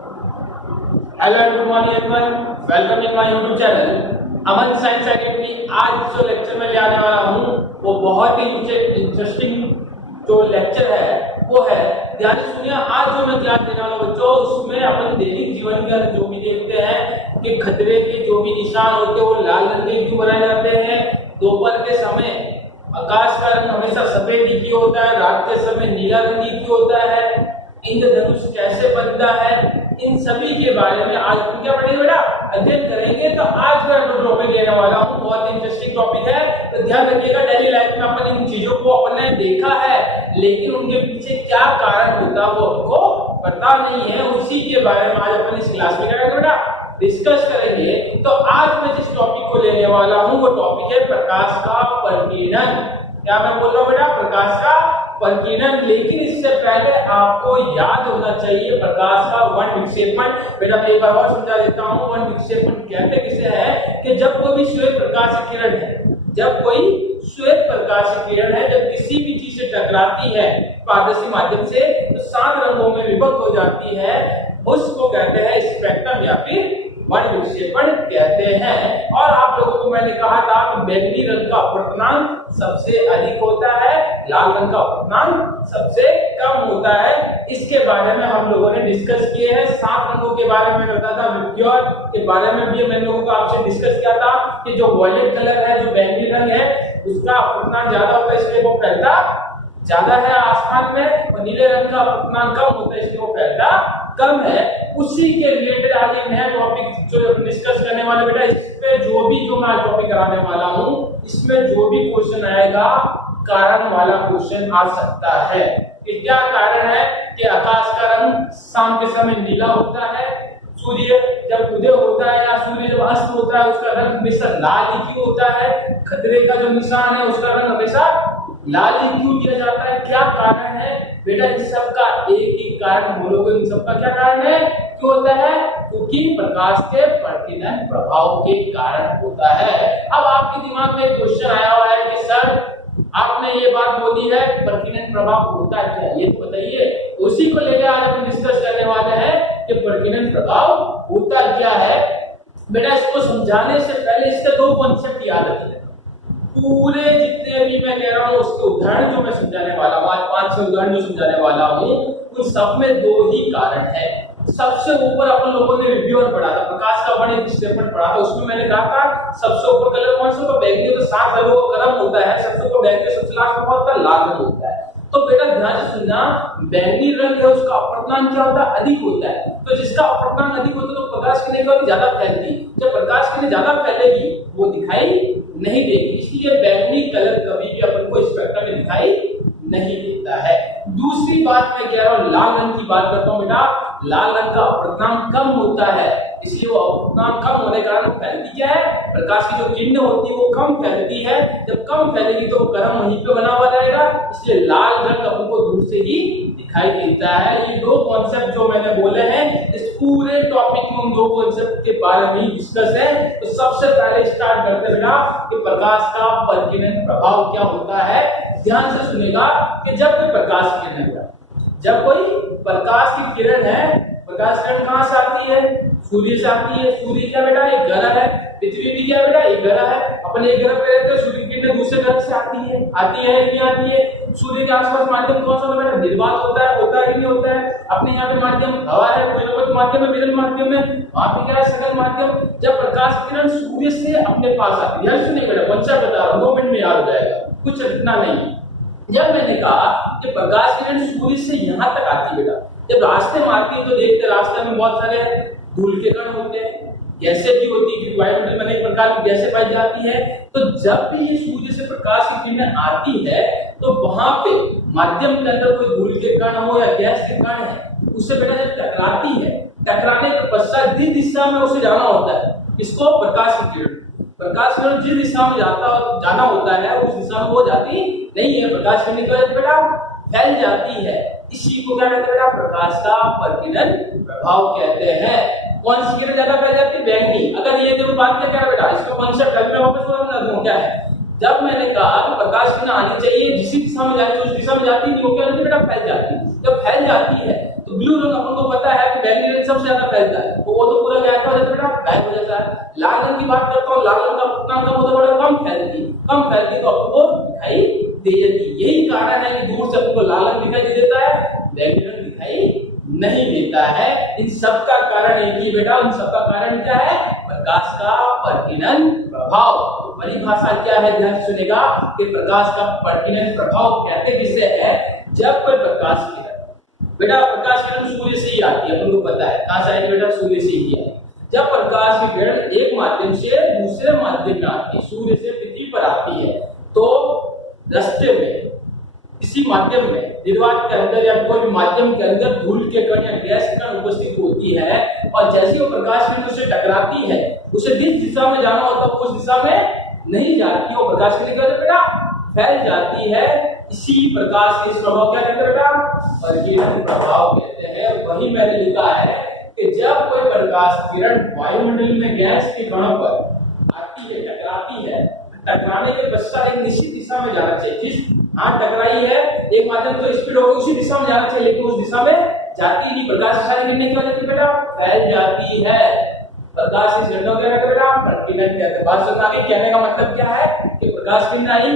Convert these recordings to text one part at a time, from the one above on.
Hello and good morning everyone, welcome in my YouTube channel Aman science academy. आज जो lecture मैं ले आने वाला हूँ वो बहुत ही इंटरेस्टिंग जो लेक्चर है वो है, ध्यान से सुनिए। आज जो मैं क्लास देने वाला हूँ बच्चों, उसमें अपन दैनिक जीवन के अंदर जो भी देखते हैं कि खतरे के जो भी निशान होते हैं वो लाल रंग के क्यों बनाए जाते हैं। दोपहर के समय आकाश का रंग हमेशा सफेद ही क्यों होता है, रात के समय नीला रंग ही क्यों होता है, इंद्रधनुष कैसे बनता है, इन सभी के बारे में आज हम क्या पढ़ेंगे बेटा, अध्ययन करेंगे। तो आज मैं जो टॉपिक लेने वाला हूँ बहुत ही इंटरेस्टिंग टॉपिक है। तो ध्यान रखिएगा, डेली लाइफ में अपन इन चीजों को अपने देखा है, लेकिन उनके पीछे क्या कारण होता है वो हमको पता नहीं है। उसी के बारे में आज अपन इस क्लास में क्या करेंगे बेटा, डिस्कस करेंगे। तो आज मैं जिस टॉपिक को लेने वाला हूँ वो टॉपिक है प्रकाश का प्रकीर्णन। क्या मैं बोल रहा हूँ बेटा, प्रकाश का प्रकीर्णन। लेकिन इससे पहले आपको याद होना चाहिए प्रकाश का वर्ण विक्षेपण। बेटा मैं एक बार और समझा देता हूँ, वर्ण विक्षेपण कहते किसे है कि जब कोई भी श्वेत प्रकाश किरण है, जब कोई श्वेत प्रकाश किरण है जब किसी भी चीज से टकराती है पारदर्शी माध्यम से तो 7 रंगों में विभक्त हो जाती है, उसको कहते हैं स्पेक्ट्रम या फिर वर्ण विक्षेपण कहते हैं। और आप लोगों को मैंने कहा था कि बैंगनी रंग का अपवर्तनांक सबसे अधिक होता है, लाल रंग का अपवर्तनांक सबसे कम होता है। इसके बारे में हम लोगों ने डिस्कस किए हैं। 7 रंगों के बारे में बताया था, विक्योर के बारे में भी मैंने लोगों को आपसे डिस्कस किया था कि जो वॉयलेट कलर है, जो बैंगनी रंग है, उसका अपवर्तनांक ज्यादा होता है, इसलिए वो फैलता ज्यादा है आसमान में, और नीले रंग का अपवर्तनांक कम होता है, इसलिए वो फैलता कम है। उसी के रिलेटेड आज एक नया टॉपिक जो डिस्कस करने वाले बेटा, इस पे जो भी जो मैं आज टॉपिक कराने वाला हूँ, इसमें जो भी क्वेश्चन आएगा कारण वाला क्वेश्चन आ सकता है। कि क्या कारण है कि आकाश का रंग शाम के समय नीला होता है, सूर्य जब उदय होता है या सूर्य जब अस्त होता है उसका रंग हमेशा लाल ही क्यों होता है, खतरे का जो निशान है उसका रंग हमेशा लाल ही क्यों दिया जाता है, क्या कारण है बेटा। इन सब का एक ही कारण बोलोगे, इन सब का क्या कारण है, क्यों होता है, क्योंकि प्रकाश के प्रकीर्णन प्रभाव के कारण होता है। अब आपके दिमाग में क्वेश्चन आया हुआ है कि सर आपने ये बात बोली है प्रकीर्णन प्रभाव होता है क्या, ये तो बताइए। उसी को लेकर आज हम डिस्कस करने वाले हैं कि प्रकीर्णन प्रभाव होता क्या है। बेटा इसको समझाने से पहले इसके 2 कॉन्सेप्ट याद रखिए। पूरे जितने भी मैं कह रहा हूँ उसके उदाहरण जो मैं समझाने वाला हूँ, आज 5-6 उदाहरण जो समझाने वाला हूँ, उन सब में 2 ही कारण है। सबसे ऊपर अपन लोगों ने रिव्यू पढ़ा था, प्रकाश का वर्ण विक्षेपण पढ़ा था, उसमें मैंने कहा था सबसे ऊपर कलर कौन सा, तो बैंगनी, तो 7 रंगों का क्रम होता है, सबसे ऊपर बैंगनी, सबसे लास्ट में होता है लाल रंग होता है। तो बेटा ध्यान से सुनना, बैंगनी रंग है उसका अपवर्तनांक क्या होता है, अधिक होता है। तो जिसका अपवर्तनांक अधिक होता है तो प्रकाश किरण क्या होती है, ज्यादा फैलती। जब प्रकाश किरण ज्यादा फैलेगी वो दिखाई नहीं देगी, इसलिए बैंगनी कलर कभी भी अपन को स्पेक्ट्रम में दिखाई नहीं देता है। दूसरी बात मैं कह रहा हूँ, लाल रंग की बात करता हूँ बेटा, लाल रंग का अपवर्तनांक कम होता है, इसलिए वो अपवर्तनांक कम होने के कारण फैलती क्या है, प्रकाश की जो किरण होती है वो कम फैलती है। जब कम फैलेगी तो गर्म वहीं पे बना हुआ रहेगा, इसलिए लाल रंग अपन को दूर से ही दिखाई देता है। ये 2 कॉन्सेप्ट जो मैंने बोले हैं, इस पूरे टॉपिक में उन 2 कॉन्सेप्ट के बारे में डिस्कस है। तो सबसे पहले स्टार्ट करते बेटा कि प्रकाश का प्रकीर्णन प्रभाव क्या होता है। ध्यान से सुनेगा कि जब कोई प्रकाश किरण है, जब कोई प्रकाश की किरण है, प्रकाश किरण कहां से आती है, सूर्य से आती है। सूर्य क्या बेटा, एक ग्रह है, पृथ्वी भी क्या बेटा, एक ग्रह है। अपन एक ग्रह पे रहते हैं, सूर्य की किरण दूसरे ग्रह से आती है नहीं आती है। सूर्य के आसपास माध्यम कौन सा होता है, निर्वात होता है कि नहीं होता है। अपने यहाँ पे माध्यम हवा है, कोई ना कोई माध्यम है, विरल माध्यम है, वहां पे क्या है, सकल माध्यम। जब प्रकाश किरण सूर्य से अपने पास आती है, सुनिए बेटा कॉन्सेप्ट बता रहा हूँ, 2 मिनट में याद हो जाएगा, कुछ रखना नहीं। जब मैंने कहा कि प्रकाश किरण सूर्य से यहाँ तक आती है बेटा, जब रास्ते में आती है तो देखते रास्ते में बहुत सारे धूल के कण होते हैं, गैसें भी होती है, वायुमंडल में अनेक प्रकार की गैसें पाई जाती है। तो जब भी ये सूर्य से प्रकाश की किरणें आती है तो वहां पे माध्यम के अंदर कोई धूल के कण हो या गैस के कण है, उससे बेटा जब टकराती है, टकराने के पश्चात जिस दिशा में उसे जाना होता है, इसको प्रकाश की किरण, प्रकाश किरण जिस दिशा में जाना होता है उस दिशा में वो जाती नहीं है, प्रकाश किरण की वजह से बेटा फैल जाती है। इसी को क्या कहते हैं बेटा, प्रकाश का प्रकीर्णन प्रभाव कहते हैं। कौन सी किरण ज्यादा फैल जाती है, बैंगनी। अगर ये देखो बात क्या है बेटा, इसका कॉन्सेप्ट अभी मैं वापस बता दूं क्या है। जब मैंने कहा कि प्रकाश किरण आनी चाहिए जिस दिशा में जाती है उस दिशा में जाती नहीं, वो क्या होती है बेटा, फैल जाती है। जब फैल जाती है तो ब्लू रंग अपन को पता है कि बैंगनी रंग सबसे ज्यादा फैलता है, तो वो तो पूरा क्या हो जाता है बेटा, गायब हो जाता है। लाल रंग की बात करता हूँ, लाल रंग का उतना कम होता है, बड़ा कम फैलती तो आपको दिखाई दे जाती है। यही कारण है कि दूर से आपको लाल रंग दिखाई दे देता है, बैंगनी रंग दिखाई नहीं देता है। इन सब का कारण एक ही बेटा, इन सब का कारण क्या है, प्रकाश का प्रकीर्णन प्रभाव। परिभाषा क्या है, ध्यान से सुनेगा कि प्रकाश का प्रकीर्णन प्रभाव कहते किसे है, जब कोई प्रकाश किरण, बेटा प्रकाश किरण सूर्य से ही आती है, अपन को पता है कहां से आएगी बेटा, सूर्य से ही आती है। जब प्रकाश की किरण एक माध्यम से दूसरे माध्यम में आती है, सूर्य से पृथ्वी पर आती है, तो रास्ते में किसी माध्यम में निर्वात के अंदर या कोई भी माध्यम के अंदर धूल के कण या गैस के कण उपस्थित होती है, और जैसे वो प्रकाश किरण उससे टकराती है, उसे जिस दिशा में जाना होता है उस दिशा में नहीं जाती, वो प्रकाश किरण क्या बेटा फैल जाती है। इसी प्रकाश के इस प्रभाव क्या कहते हैं बेटा, प्रकीर्णन प्रभाव कहते हैं। वही मैंने लिखा है कि जब कोई प्रकाश किरण वायुमंडल में गैस के कणों पर आती है, टकराती है, टकराने के पश्चात एक निश्चित दिशा में जाना चाहिए। जिस टकराई है एक माध्यम तो स्पीड होगी, उसी दिशा में जाना चाहिए, लेकिन उस दिशा में जाती नहीं। प्रकाश की सारी किरणें क्या जाती है बेटा, फैल जाती है। प्रकाश की किरणों क्या कहते हैं बेटा, प्रकीर्णन कहते हैं। बात समझ आ गई? कहने का मतलब क्या है कि प्रकाश किरण आई,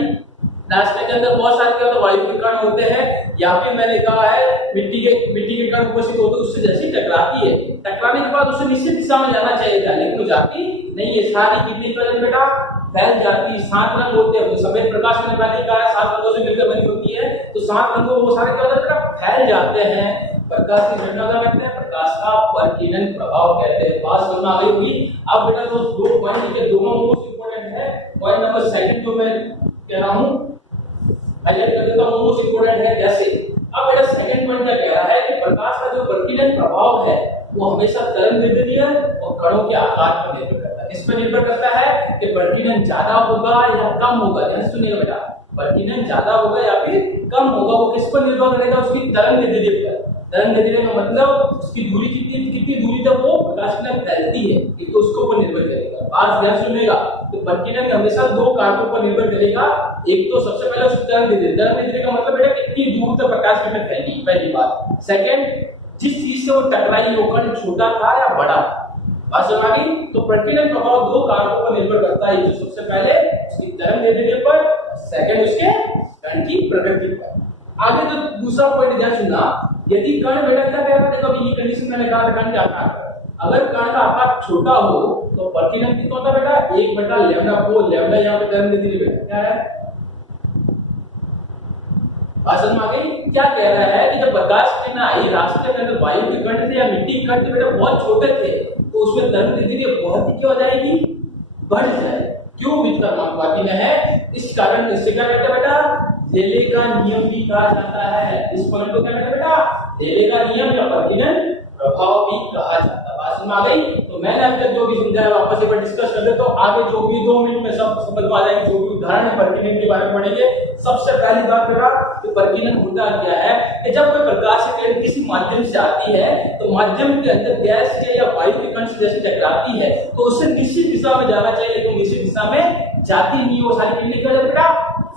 रास्ते के अंदर बहुत सारे क्या होते हैं, वायु के कण होते हैं, या फिर मैंने कहा है मिट्टी के कण उपस्थित होते हैं, उससे जैसी टकराती है, टकराने के बाद उसे निश्चित दिशा में जाना चाहिए था, लेकिन वो जाती नहीं है। सारी कितनी क्या बेटा फैल जाती। 7 रंग होते हैं, तो सफेद प्रकाश मैंने पहले ही कहा है 7 रंगों से मिलकर बनी होती है, तो 7 रंगों वो सारे क्या होते हैं फैल जाते हैं। प्रकाश की घटना क्या कहते हैं, प्रकाश का प्रकीर्णन प्रभाव कहते हैं। बात समझ आ गई होगी? अब बेटा जो 2 पॉइंट लिखे, दोनों मोस्ट इंपोर्टेंट है। पॉइंट नंबर 2 जो मैं कह रहा हूं हाईलाइट कर देता हूं, मोस्ट इंपोर्टेंट है। जैसे अब बेटा सेकंड पॉइंट क्या कह रहा है कि प्रकाश का जो प्रकीर्णन प्रभाव है वो हमेशा तरंगदैर्ध्य और कणों के आकार पर निर्भर करता है। इस पर निर्भर करता है कि प्रकीर्णन ज्यादा होगा या कम होगा। ध्यान से सुनिएगा बेटा, प्रकीर्णन ज्यादा होगा या फिर कम होगा, वो किस पर निर्भर करेगा, उसकी तरंगदैर्ध्य पर। तरंगदैर्ध्य का मतलब उसकी दूरी कितनी दूरी तक वो प्रकाश किरण फैलती है, ये तो उसके ऊपर निर्भर करेगा। बात ध्यान सुनिएगा, तो प्रकीर्णन हमेशा 2 कारकों पर निर्भर करेगा। एक तो सबसे पहले उसकी तरंगदैर्ध्य का मतलब बेटा कितनी दूर तक प्रकाश किरण फैली, पहली बात। सेकंड, जिस चीज से वो टकराई वो कण छोटा था या बड़ा था। बात समझ आ गई? तो प्रकीर्णन प्रभाव 2 कारकों पर निर्भर करता है, जो सबसे पहले उसकी तरंगदैर्ध्य पर, सेकंड उसके कण की प्रकृति पर। आगे जो दूसरा पॉइंट ध्यान सुनना, यदि कण बेटा क्या कहता है, कभी ये कंडीशन मैंने कहा था कण का आकार, अगर कण का आकार छोटा हो तो प्रकीर्णन कितना होता है बेटा 1/λ4। लैम्डा यहाँ पे तरंगदैर्ध्य बेटा क्या है, समझ में आ गई? क्या कह रहा है कि जब प्रकाश किरण आई, रास्ते में अगर वायु के कण थे या मिट्टी के कण थे बेटा बहुत छोटे थे, तो उसमें तरंगदैर्ध्य बहुत ही क्या हो जाएगी, बढ़ जाए। क्यों? वितरणानुपाती में है, इस कारण इससे क्या कहते हैं बेटा, रेले का नियम भी कहा जाता है। इस पॉइंट को क्या कहते हैं बेटा, रेले का नियम या प्रकीर्णन प्रभाव भी कहा जाता है। बात समझ आ गई? तो मैंने अब तक जो भी समझाया वापस एक बार डिस्कस कर दे, तो आगे जो भी 2 मिनट में सब समझ में आ जाएंगे। जो भी उदाहरण है प्रकीर्णन के बारे में पढ़ेंगे। सबसे पहली बात बेटा कि प्रकीर्णन होता क्या है कि जब कोई प्रकाश की किरण किसी माध्यम से आती है, तो माध्यम के अंदर गैस के या वायु के कण से जैसे टकराती है, तो उसे निश्चित दिशा में जाना चाहिए, लेकिन निश्चित दिशा में जाती नहीं, वो सारी किरणें क्या होती है बेटा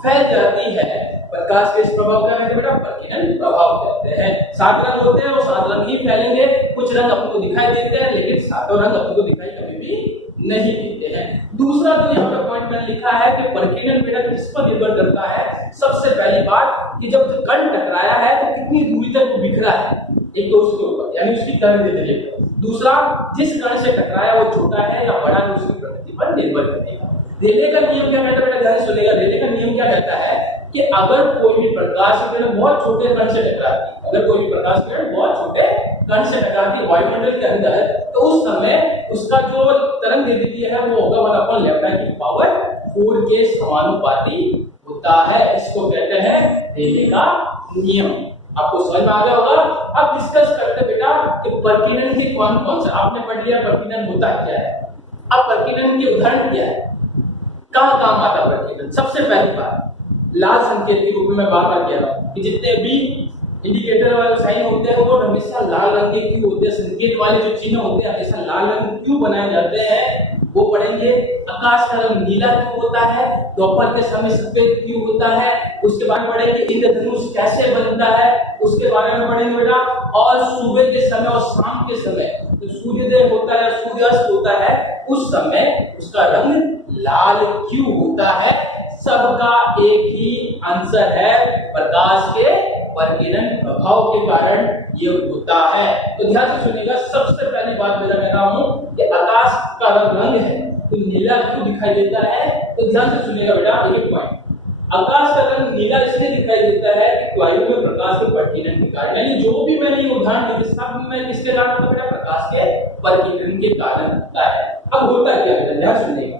फैल जाती है। प्रकाश के इस प्रभाव क्या कहते हैं बेटा, प्रकीर्णन प्रभाव कहते हैं। 7 रंग होते हैं, वो 7 रंग ही फैलेंगे। कुछ रंग आपको दिखाई देते हैं, लेकिन 7 रंग आपको दिखाई कभी भी नहीं देते हैं। दूसरा जो यहाँ पे पॉइंट मैंने लिखा है कि प्रकीर्णन बेटा किस पर निर्भर करता है। सबसे पहली बात कि जब कण टकराया है तो कितनी दूरी तक वो बिखरा है एक दूसरे के ऊपर, यानी उसकी तरंगदैर्ध्य पर। दूसरा, जिस कण से टकराया वो छोटा है या बड़ा है, उसकी प्रकृति पर निर्भर करेगा। रेले का नियम क्या कहता है, ध्यान सुनेगा। रेले का नियम क्या कहता है कि अगर कोई भी प्रकाश किरण बहुत छोटे कण से टकराती है, अगर कोई भी प्रकाश किरण बहुत छोटे कण से टकराती है वायुमंडल के अंदर, तो उस समय उसका जो तरंगदैर्ध्य है वो होगा 1/λ की पावर 4 के समानुपाती होता है। इसको कहते हैं रेले का नियम। आपको समझ में आ गया होगा। अब डिस्कस करते बेटा कि प्रकीर्णन के कौन से, आपने पढ़ लिया प्रकीर्णन होता क्या है। अब प्रकीर्णन के उदाहरण क्या है, कहां काम आता है प्रकीर्णन। सबसे पहली बात, लाल संकेत के रूप में बार बार कह रहा हूं कि जितने भी इंडिकेटर वाले साइन होते हैं वो हमेशा लाल रंग के क्यों होते हैं, संकेत वाले जो चिन्ह होते हैं हमेशा लाल रंग क्यों बनाए जाते हैं वो पढ़ेंगे। आकाश का रंग नीला क्यों होता है, दोपहर के समय सफेद क्यों होता है, उसके बाद पढ़ेंगे इंद्रधनुष कैसे बनता है, उसके बारे में पढ़ेंगे बेटा। और सुबह के समय और शाम के समय तो सूर्योदय होता है, सूर्यास्त होता है, उस समय उसका रंग लाल क्यों होता है? सबका एक ही आंसर है, प्रकाश के प्रकीर्णन प्रभाव के कारण ये होता है। तो ध्यान से सुनिएगा, सबसे पहली बात मैं कह रहा हूं कि आकाश का रंग है तो नीला क्यों दिखाई देता है? तो ध्यान से सुनिएगा बेटा, एक पॉइंट, आकाश का रंग नीला इसलिए दिखाई देता है कि वायु में प्रकाश के प्रकीर्णन के कारण, यानी जो भी मैंने ये उदाहरण दिए सब मैं किसके कारण होता है बेटा? प्रकाश के प्रकीर्णन के कारण होता है। अब होता क्या है, ध्यान सुनिएगा,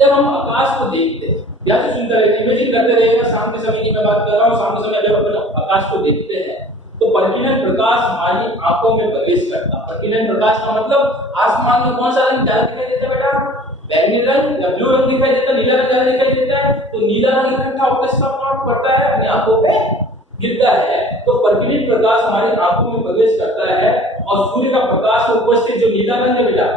जब हम आकाश को देखते हैं, ध्यान से सुनते रहिए, इमेजिन करते रहिएगा, शाम के समय की मैं बात कर रहा हूँ, शाम के समय जब अपन आकाश को देखते हैं तो प्रकीर्णन प्रकाश हमारी आंखों में प्रवेश करता है। प्रकीर्णन प्रकाश का मतलब आसमान में कौन सा रंग ज्यादा दिखाई देता है बेटा? बैंगनी रंग या ब्लू रंग दिखाई देता है, नीला रंग ज्यादा दिखाई देता है, तो नीला रंग इकट्ठा होकर सब पड़ता है, अपनी आंखों पे गिरता है, तो प्रकीर्णन प्रकाश हमारी आंखों में प्रवेश करता है और सूर्य का प्रकाश में उपस्थित जो नीला रंग है बेटा,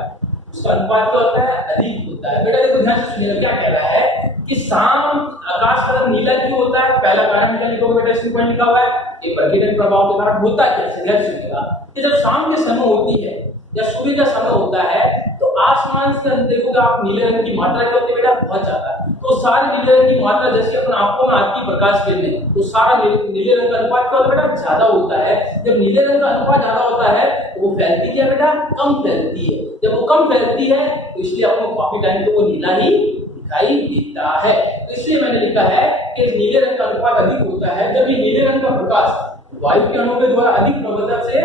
उसका अनुपात क्या होता है? अधिक होता है। बेटा देखो ध्यान से सुनिएगा, क्या कह रहा है कि शाम आकाश का रंग नीला क्यों होता है? पहला कारण निकल लिखोगे बेटा, इसमें पॉइंट लिखा हुआ है, ये प्रकीर्णन प्रभाव के कारण होता है। कैसे? ध्यान सुनिएगा कि जब शाम के समय होती है या सूर्य का समय होता है तो आसमान से अंदर देखोगे आप, नीले रंग की मात्रा क्या होती है बेटा? बहुत ज्यादा। तो सारे नीले रंग की मात्रा जैसे अपन आंखों में आती है प्रकाश किरणें, तो सारा नीले रंग का अनुपात क्या होता है बेटा? ज्यादा होता है। जब नीले रंग का अनुपात ज्यादा होता है तो वो फैलती क्या बेटा? कम फैलती है। जब वो कम फैलती है तो इसलिए आपको काफी टाइम तो वो नीला ही दिखाई देता है। तो इसलिए मैंने लिखा है कि नीले रंग का अनुपात अधिक होता है। जब ये नीले रंग का प्रकाश वायु के अणुओं के द्वारा अधिक प्रबलता से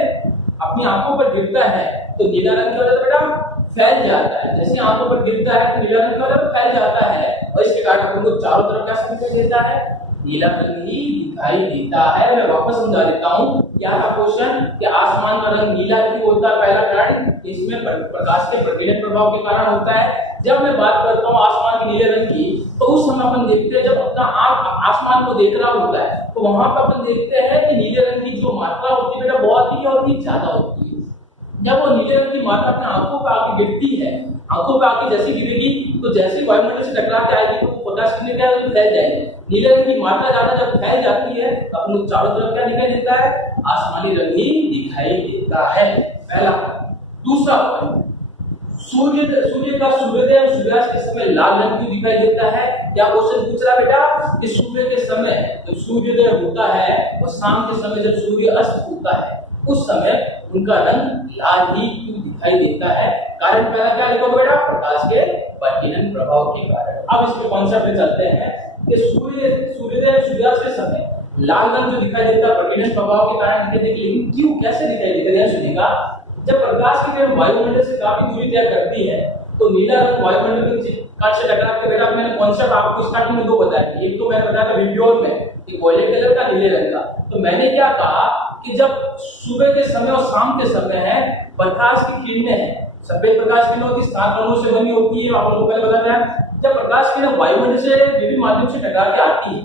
अपनी आंखों पर गिरता है तो नीला रंग क्या होता है बेटा? फैल जाता है। जैसे आंखों पर गिरता है तो नीला रंग क्या होता है? फैल जाता है और इसके कारण अपन को चारों तरफ क्या दिखाई देता है? नीला रंग ही दिखाई देता है। मैं वापस समझा देता हूँ, क्या था क्वेश्चन कि आसमान का रंग नीला क्यों होता है? पहला कारण इसमें प्रकाश के प्रकीर्णन प्रभाव के कारण होता है। जब मैं बात करता हूँ आसमान के नीले रंग की तो उस समय अपन देखते हैं, जब अपना आंख आसमान को देख रहा होता है तो वहां पर अपन देखते हैं कि नीले रंग की जो मात्रा होती है बेटा बहुत ही क्या होती है? ज्यादा होती है। जब वो नीले रंग की मात्रा अपने आंखों पे आके गिरती है, आंखों पे आके जैसे गिरेगी तो जैसे वायुमंडल से टकरा के आएगी तो प्रकाश किरणें क्या फैल जाएगी। नीले रंग की मात्रा ज्यादा जब फैल जाती है तो अपने चारों तरफ क्या दिखाई देता है? आसमानी रंग ही दिखाई देता है। पहला। दूसरा पॉइंट, सूर्य का सूर्योदय और सूर्यास्त के समय लाल रंग क्यों दिखाई देता है? क्या क्वेश्चन पूछ रहा बेटा कि सुबह के समय जब सूर्योदय होता है और शाम के समय जब सूर्य अस्त होता है उस समय उनका रंग लाल ही क्यों दिखाई देता है? कारण पहला क्या लिखोगे बेटा? प्रकाश के प्रकीर्णन प्रभाव के कारण। अब इसके कॉन्सेप्ट में चलते हैं कि सूर्योदय सूर्यास्त के समय लाल रंग जो दिखाई देता है प्रकीर्णन प्रभाव के कारण दिखाई देता है, लेकिन क्यों, कैसे दिखाई देता है? ध्यान सुनिएगा, जब प्रकाश की किरण वायुमंडल से काफी दूरी तय करती है तो नीला रंग वायुमंडल के कण से टकरा के बेटा मैंने कॉन्सेप्ट आपको स्टार्टिंग में दो बताया। एक तो मैंने बताया था वीडियो में कि वॉयलेट कलर का, नीले रंग का। तो मैंने क्या कहा कि जब सुबह के समय और शाम के समय है प्रकाश की किरणें हैं, सफेद प्रकाश किरणें होती 7 अणुओं से बनी होती है, आप लोगों को पहले बताया था। जब प्रकाश किरण वायुमंडल से विभिन्न माध्यम से टकरा के आती है,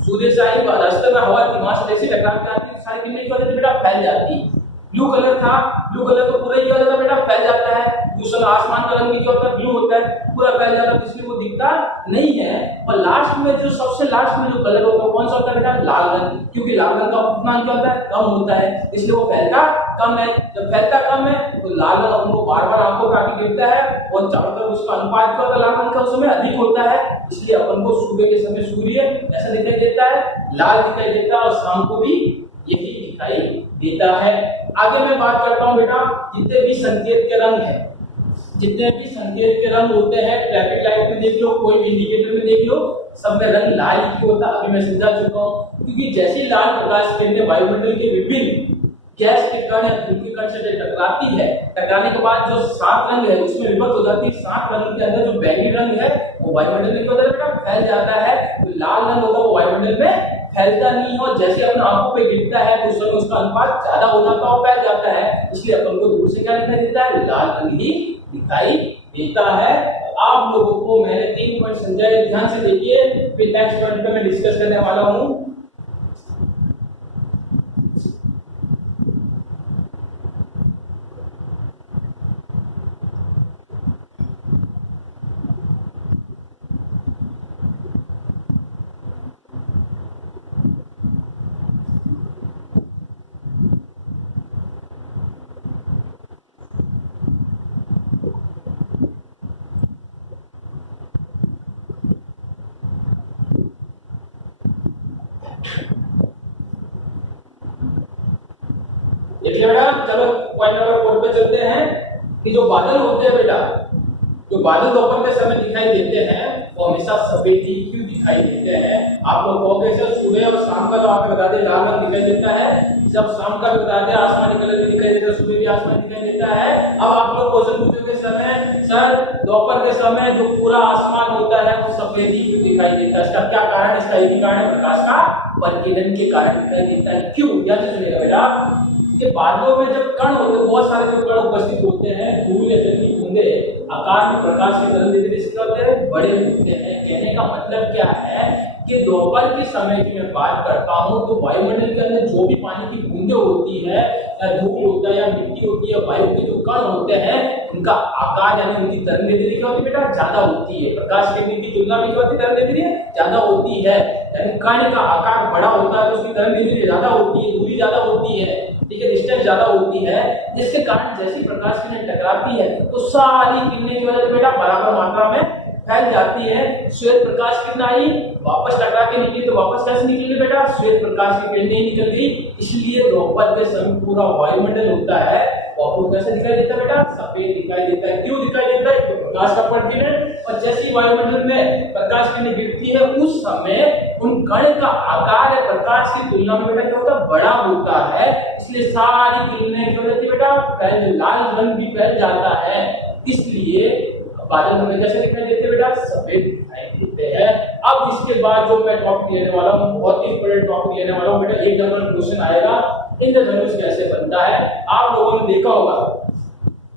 सूर्य से आई रास्ते में हवा थी वहां से जैसे टकरा के आती है, सारी किरणें क्या होती है बेटा? फैल जाती है। ब्लू कलर था, ब्लू कलर तो पूरा क्या होता है बेटा? फैल जाता है। दूसरा आसमान का रंग भी क्या होता है? ब्लू होता है, पूरा फैल जाता है, इसलिए वो दिखता नहीं है। और लास्ट में जो सबसे लास्ट में जो कलर होता है कौन सा होता है बेटा? लाल रंग, क्योंकि लाल रंग का उपमान क्या होता है? कम होता है, इसलिए वो फैलता कम है। जब फैलता कम है तो लाल रंग हमको बार बार आंखों पर आके गिरता है और चारों तरफ उसका अनुपात क्या होता है? लाल रंग का उस समय अधिक होता है, इसलिए अपन को सुबह के समय सूर्य ऐसा दिखाई देता है, लाल दिखाई देता है, और शाम को भी यही दिखाई देता है। आगे मैं बात करता हूं बेटा, जितने भी संकेत के रंग हैं, जितने भी संकेत के रंग होते हैं, ट्रैफिक लाइट में देख लो, कोई भी इंडिकेटर में देख लो, सब में रंग लाल ही होता है। अभी मैं समझा चुका हूं, क्योंकि जैसे ही लाल प्रकाश किरणें वायुमंडल के विभिन्न गैस के कण या धूल के कण से टकराती है, टकराने के बाद जो 7 रंग है उसमें विभक्त हो जाती है। 7 रंग के अंदर जो बैंगनी रंग है वो वायुमंडल में क्या होता है? फैल जाता है। तो लाल रंग होता है वो वायुमंडल में फैलता नहीं हो, जैसे अपने आंखों पे गिरता है तो उस समय उसका अनुपात ज्यादा हो जाता है और फैल जाता है, इसलिए अपन को दूर से क्या दिखाई देता है? लाल रंग ही दिखाई देता है। आप लोगों को मैंने 3 पॉइंट समझाए, ध्यान से देखिए, फिर नेक्स्ट पॉइंट पे मैं डिस्कस करने वाला हूं। देखिए बेटा, चलो पॉइंट नंबर 4 पे चलते हैं कि जो बादल होते हैं बेटा, जो बादल दोपहर के समय दिखाई देते हैं वो हमेशा सफेद ही क्यों दिखाई देते हैं? आप लोग कहोगे सर सुबह और शाम का तो आपको बता दें लाल रंग दिखाई देता है, जब शाम का भी बता दें आसमानी कलर भी दिखाई देता है, सुबह भी आसमानी दिखाई देता है। अब आप लोग क्वेश्चन पूछोगे समय सर दोपहर के समय जो पूरा आसमान होता है वो सफेद ही क्यों दिखाई देता है? इसका क्या कारण? इसका एक ही कारण है, प्रकाश का परिकिरण के कारण दिखाई देता है। क्यों? याद सुनिएगा बेटा कि बादलों में जब कण होते हैं, बहुत सारे जो कण उपस्थित होते हैं, धूल या जल की बूंदे आकार में प्रकाश की तरंग धीरे धीरे होते हैं, बड़े होते हैं। कहने का मतलब क्या है कि दोपहर के समय की मैं बात करता हूं तो वायुमंडल के अंदर जो भी पानी की बूंदे होती है या धूल होता है या मिट्टी होती है, वायु के जो कण होते हैं उनका आकार यानी उनकी तरंग दैर्ध्य क्या होती है बेटा? ज्यादा होती है। प्रकाश किरण की तुलना में क्या होती है? तरंग दैर्ध्य ज्यादा होती है, यानी कण का आकार बड़ा होता है तो उसकी तरंग दैर्ध्य ज्यादा होती है, दूरी ज्यादा होती है, ठीक है, डिस्टेंस ज्यादा होती है, जिसके कारण जैसी प्रकाश किरण टकराती है तो सारी किरणें की वजह से बेटा बराबर मात्रा में फैल जाती है। श्वेत प्रकाश किरण आई, वापस टकरा के निकली तो वापस कैसे निकली बेटा? श्वेत प्रकाश की किरणें निकल गई। इसलिए दोपहर के समय पूरा वायुमंडल होता है वो आपको कैसे दिखाई देता है बेटा? सफेद दिखाई देता है। क्यों दिखाई देता है? तो प्रकाश का परिकिरण, और जैसी वायुमंडल में प्रकाश किरण गिरती है उस समय उन कण का आकार है प्रकाश की तुलना में बेटा क्या होता है? बड़ा होता है। इसलिए सारी किरणें क्या हो जाती है बेटा? फैल, लाल रंग भी फैल जाता है। इसलिए बादल हमें कैसे दिखाई देते हैं बेटा? सफेद दिखाई देते हैं। अब इसके बाद जो मैं टॉपिक लेने वाला हूँ बहुत ही इंपॉर्टेंट टॉपिक लेने वाला हूँ बेटा। एक नंबर क्वेश्चन आएगा, इंद्रधनुष कैसे बनता है? आप लोगों ने देखा होगा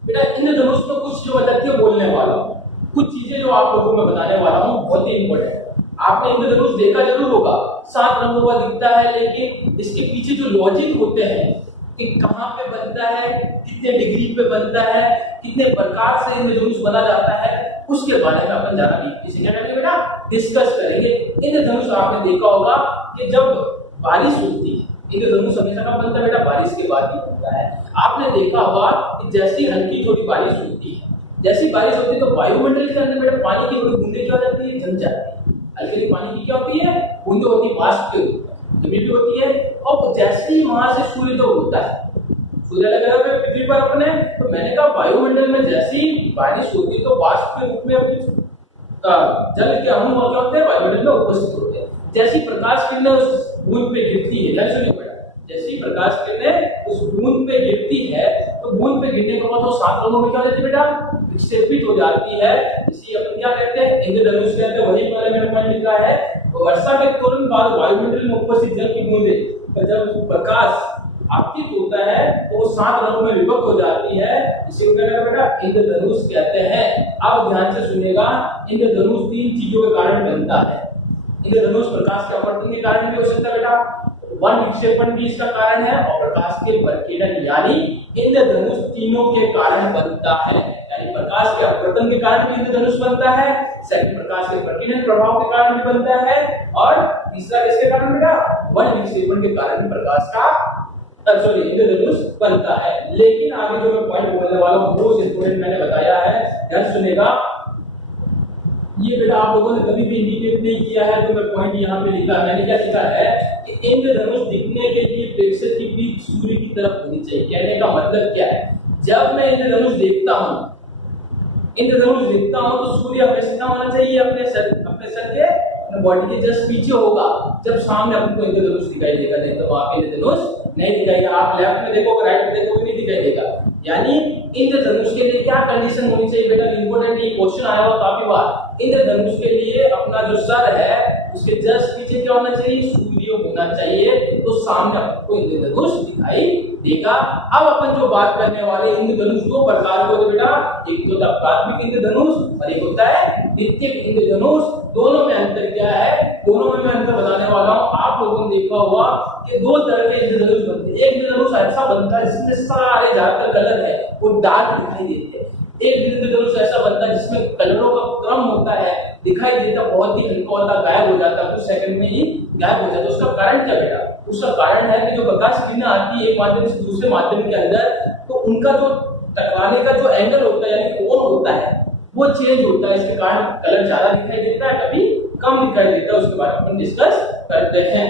बेटा इंद्रधनुष तो कुछ जो अलग थे बोलने वाला हूँ, कुछ चीजें जो आप लोगों को मैं बताने वाला हूँ बहुत ही इंपॉर्टेंट है। आपने इंद्रधनुष देखा जरूर होगा, 7 रंगों का दिखता है, लेकिन इसके पीछे जो लॉजिक होते हैं कि कहाँ पे बनता है, कितने डिग्री पे बनता है, कितने प्रकार से इंद्रधनुष बना जाता है, उसके बारे में अपन ज्यादा डीपली से क्या करेंगे बेटा? डिस्कस करेंगे। इंद्रधनुष आपने देखा होगा कि जब बारिश होती है, इंद्रधनुष हमेशा कब बनता है बेटा? बारिश के बाद ही बनता है। आपने देखा होगा कि जैसी हल्की थोड़ी बारिश होती है, जैसी बारिश होती है तो वायुमंडल के अंदर बेटा पानी की थोड़ी बूंदे क्या हो जाती है? जम जाती है। हल्की पानी की क्या होती है? बूंदे होती है, वाष्प के रूप में जमी भी होती है। और जैसे ही वहां से सूर्य तो होता है, सूर्य लगा पे पृथ्वी पर अपने, तो मैंने कहा वायुमंडल में जैसी बारिश होती है तो वाष्प के रूप में कुछ जल के अणु क्या होते हैं? वायुमंडल में उपस्थित होते हैं। जैसी प्रकाश किरणें उस बूंद पे गिरती है, ध्यान सुनिए बेटा, जैसी प्रकाश किरणें उस बूंद पे गिरती है तो बूंद पे गिरने के बाद वो 7 रंगों में क्या हो जाती है बेटा? विक्षेपित हो जाती है। इसी अपन क्या कहते हैं? इंद्रधनुष कहते हैं। वही पहले मैंने पॉइंट लिखा है, वर्षा के तुरंत बाद वायुमंडल में उपस्थित जल की बूंदें जब प्रकाश आपतित होता है तो वो 7 रंगों में विभक्त हो जाती है। इसी को क्या कहते हैं बेटा? इंद्रधनुष कहते हैं। अब ध्यान से सुनिएगा, इंद्रधनुष 3 चीजों के कारण बनता है। इंद्रधनुष प्रकाश के अपवर्तन के कारण भी हो सकता है बेटा, वन विक्षेपण भी इसका कारण है, और प्रकाश के परिकिरण यानी इंद्रधनुष तीनों के कारण बनता है। यानी प्रकाश के अपवर्तन के कारण भी इंद्रधनुष बनता है, सेकंड प्रकाश के परिकिरण प्रभाव के कारण भी बनता है, और तीसरा किसके कारण बेटा? वन विक्षेपण के कारण भी प्रकाश का इंद्रधनुष बनता है। लेकिन आगे जो मैं पॉइंट बोलने वाला हूं मोस्ट इंपोर्टेंट मैंने बताया है, ध्यान सुनेगा। ये बेटा आप लोगों ने कभी भी इंडिकेट नहीं किया है तो मैं पॉइंट यहाँ पे लिखा, मैंने क्या लिखा है कि इंद्रधनुष दिखने के लिए प्रेक्षक की पीठ सूर्य की तरफ होनी चाहिए। कहने का मतलब क्या है? जब मैं इंद्रधनुष देखता हूँ तो सूर्य हमेशा होना चाहिए अपने सर के बॉडी के जस्ट पीछे होगा। जब सामने आपको इंद्रधनुष दिखाई देगा, नहीं तो वहां पे इंद्रधनुष नहीं दिखाएगा। आप लेफ्ट में देखोगे, राइट में देखोगे, नहीं दिखाई देगा। यानी इंद्रधनुष के लिए क्या कंडीशन होनी चाहिए बेटा? इंपोर्टेंट ये क्वेश्चन आया हुआ काफी बार। इंद्रधनुष के लिए अपना जो सर है उसके जस्ट पीछे क्या होना चाहिए? सूर्य होना चाहिए, तो सामने आपको इंद्रधनुष दिखाई देगा। अब अपन जो बात करने वाले इंद्रधनुष 2 प्रकार के होते बेटा, एक तो होता है प्राथमिक इंद्रधनुष और एक होता है द्वितीयक इंद्रधनुष। दोनों में अंतर क्या है? दोनों में मैं अंतर बताने वाला हूं। आप लोगों ने देखा होगा कि 2 तरह के इंद्रधनुष बनते हैं। एक इंद्रधनुष ऐसा बनता है जिसमें सारे ज्यादातर कलर है वो डार्क दिखाई देते हैं। एक इंद्रधनुष ऐसा बनता है जिसमें कलरों का क्रम होता है, दिखाई देता, बहुत ही हल्का होता, गायब हो जाता, कुछ सेकंड में ही गायब हो जाता। उसका कारण क्या बेटा? उसका कारण है कि जो प्रकाश किरणें आती है एक माध्यम से दूसरे माध्यम के अंदर, तो उनका जो टकराने का जो एंगल होता है यानी कोण होता है वो चेंज होता है। इसके कारण कलर ज्यादा दिखाई देता है, कभी कम दिखाई देता है। उसके बारे में अपन डिस्कस करते हैं।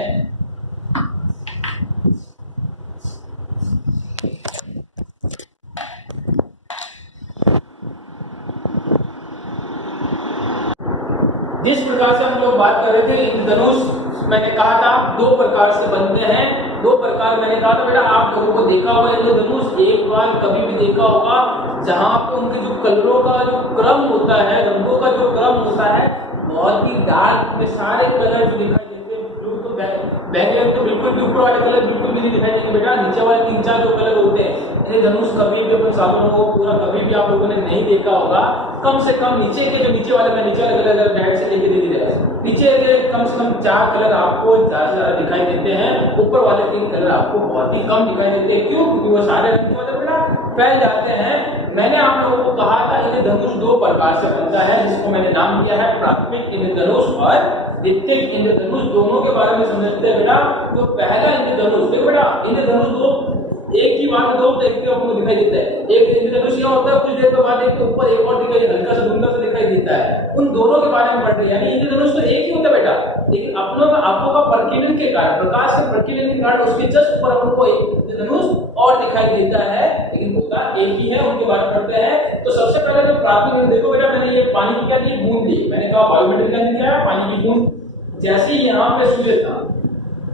बात कर रहे थे इंद्रधनुष। मैंने कहा था दो प्रकार से बनते हैं, दो प्रकार मैंने कहा था बेटा, आप लोगों को देखा होगा इंद्रधनुष एक बार कभी भी देखा होगा जहां पे उनके जो कलरों का जो क्रम होता है, रंगों का जो क्रम होता है बहुत ही डार्क में सारे कलर जो दिखाई देते हैं, ब्लू तो बैकग्राउंड तो बिल्कुल भी ऊपर वाले कलर बिल्कुल भी नहीं दिखाई देंगे बेटा, नीचे वाले 3-4 जो कलर होते हैं इंद्रधनुष कभी भी अपने साधनों को पूरा कभी भी आप लोगों ने नहीं देखा होगा। कम से कम नीचे के जो नीचे वाले, मैं नीचे वाले कलर डायरेक्ट से लेके दे दिया, नीचे के कम से कम 4 कलर आपको ज्यादा से ज्यादा दिखाई देते हैं, ऊपर वाले 3 कलर आपको बहुत ही कम दिखाई देते हैं। क्यों? क्योंकि वो सारे रंग मतलब बेटा फैल जाते हैं। मैंने आप लोगों को कहा था इंद्रधनुष दो प्रकार से बनता है, जिसको मैंने नाम दिया है प्राथमिक इंद्रधनुष और द्वितीयक इंद्रधनुष। दोनों के बारे में समझते हैं बेटा। जो पहला इंद्रधनुष, देखो बेटा इंद्रधनुष दो एक ही बार में दो देखते हो आपको दिखाई देता है। एक इंद्रधनुष यह होता है, कुछ देर के बाद देखते ऊपर एक और दिखाई हल्का सा धुंधला सा दिखाई देता है। उन दोनों के बारे में पढ़ रहे हैं, यानी इंद्रधनुष तो एक ही होता है बेटा, लेकिन अपनों का आंखों का प्रकीर्णन के कारण, प्रकाश के प्रकीर्णन के कारण उसके जस्ट ऊपर अपन को एक इंद्रधनुष और दिखाई देता है, लेकिन होता एक ही है। उनके बारे में पढ़ते हैं। तो सबसे पहले जो प्राथमिक, देखो बेटा मैंने ये पानी की क्या दी, बूंद ली, मैंने कहा बायोमीटर क्या है, पानी की बूंद। जैसे ही यहाँ पे सूर्य था,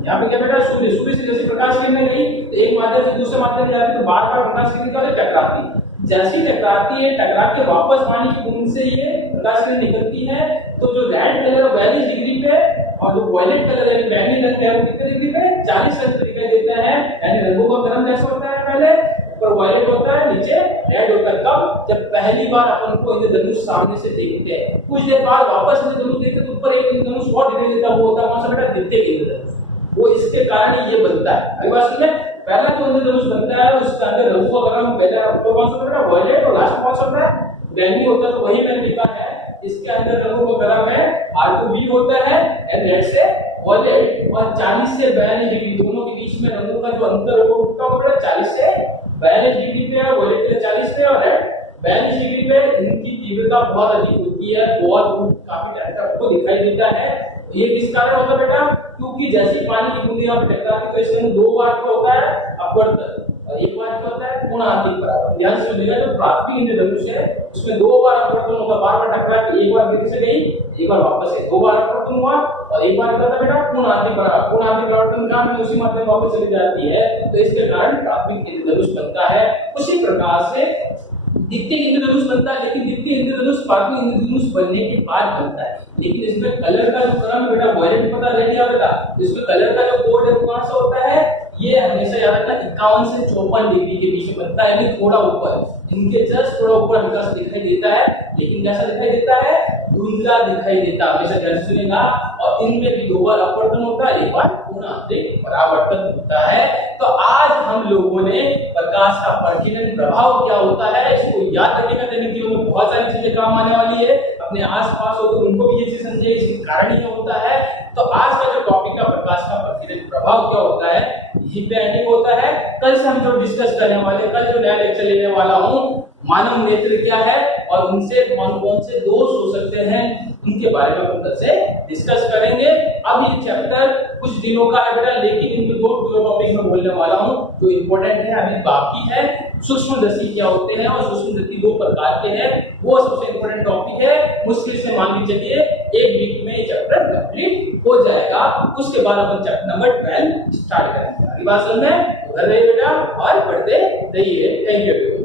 यहाँ पे क्या बेटा सूर्य, सूर्य से जैसे प्रकाश किरणें गई तो एक माध्यम से दूसरे माध्यम में जाती तो बार बार प्रकाश किरण क्या होती है, टकराती। जैसे ही टकराती है, टकरा के वापस पानी की बूंद से ये प्रकाश किरण निकलती है, तो जो रेड कलर 42 डिग्री पे और जो वायलेट कलर यानी बैंगनी रंग है वो कितने डिग्री पे, 40 अंश पे दिखाई देता है। यानी रंगों का क्रम कैसा होता है, पहले ऊपर वायलेट होता है, नीचे रेड होता है। कब? जब पहली बार अपन को इंद्रधनुष सामने से देखते हैं। कुछ देर बाद वापस इंद्रधनुष देखते हैं तो ऊपर एक इंद्रधनुष और दिखाई देता है, वो होता है कौन सा बेटा, द्वितीयक इंद्रधनुष। वो इसके कारण ये बनता है। अभी बात सुनिए, पहला जो इंद्रधनुष बनता है उसके अंदर रंगों का क्रम पहला ऊपर कौन सा बेटा, वायलेट, और लास्ट कौन सा होता है, बैंगनी होता है। तो वही मैंने लिखा है, इसके अंदर रंगों का क्रम है R2B होता है, एंड रेड से वायलेट, और 40 से 42 डिग्री दोनों के बीच में रंगों का जो अंतर है वो कितना होगा, 40 से 42 डिग्री पे है, वायलेट के 40 पे और रेड 42 डिग्री पे। इनकी तीव्रता बहुत अधिक होती है, बहुत काफी डायरेक्ट आपको दिखाई देता है। ये किस कारण होता है बेटा, क्योंकि जैसे पानी की बूंद यहाँ पे टकराती है तो इसमें दो बार क्या होता है, अपवर्तन, और एक बार क्या होता है, कोणातीत परावर्तन। ध्यान से सुनिएगा, जो प्राथमिक इंद्रधनुष है उसमें दो बार अपवर्तन होगा, बार बार टकरा के एक बार गिर से गई, एक बार वापस है, दो बार अपवर्तन हुआ, और एक बार क्या होता है बेटा, कोणातीत परावर्तन। कोणातीत परावर्तन का में उसी माध्यम वापस चली जाती है, तो इसके कारण प्राथमिक इंद्रधनुष बनता है। उसी प्रकार से द्वितीय इंद्रधनुष बनता है, लेकिन द्वितीय इंद्रधनुष प्राथमिक इंद्रधनुष बनने के बाद बनता है। लेकिन इसमें कलर का जो क्रम बेटा, वायलेट पता रह गया बेटा, इसमें कलर का जो कोड है कौन सा होता है, ये हमेशा याद रखना 51 से 54 डिग्री के बीच में बनता है, यानी थोड़ा ऊपर, इनके जस्ट थोड़ा ऊपर हल्का सा दिखाई देता है, लेकिन कैसा दिखाई देता है, धुंधला दिखाई देता है। हमेशा ध्यान से सुनेगा। और इनमें भी दो बार अपवर्तन होता है, एक बार कोणातीत परावर्तन होता है। तो आज हम लोगों ने प्रकाश का प्रकीर्णन प्रभाव क्या होता है इसको याद रखिएगा, दैनिक जीवन में बहुत सारी चीजें काम आने वाली है। अपने आसपास हो तो उनको भी ये चीज समझिए, इसके कारण ये होता है। तो आज का जो टॉपिक है प्रकाश का प्रकीर्णन प्रभाव क्या होता है, यही पे एंडिंग होता है। कल से हम जो डिस्कस करने वाले, कल जो नया लेक्चर लेने वाला हूँ, मानव नेत्र क्या है और उनसे कौन कौन से दोष हो सकते हैं, उनके बारे में हम कल से डिस्कस करेंगे। अब ये चैप्टर कुछ दिनों का है बेटा, लेकिन इनमें दो टॉपिक में बोलने वाला हूँ जो इम्पोर्टेंट है, अभी बाकी है। सूक्ष्मदर्शी क्या होते हैं और सूक्ष्मदर्शी दो प्रकार के हैं, वो सबसे इम्पोर्टेंट टॉपिक है। मुश्किल से मान लीजिए चलिए एक वीक में ये चैप्टर कंप्लीट हो जाएगा। उसके बाद अपन चैप्टर नंबर 12 स्टार्ट करेंगे। अगली बात समझ में घर रहिए बेटा और पढ़ते रहिए। Thank you.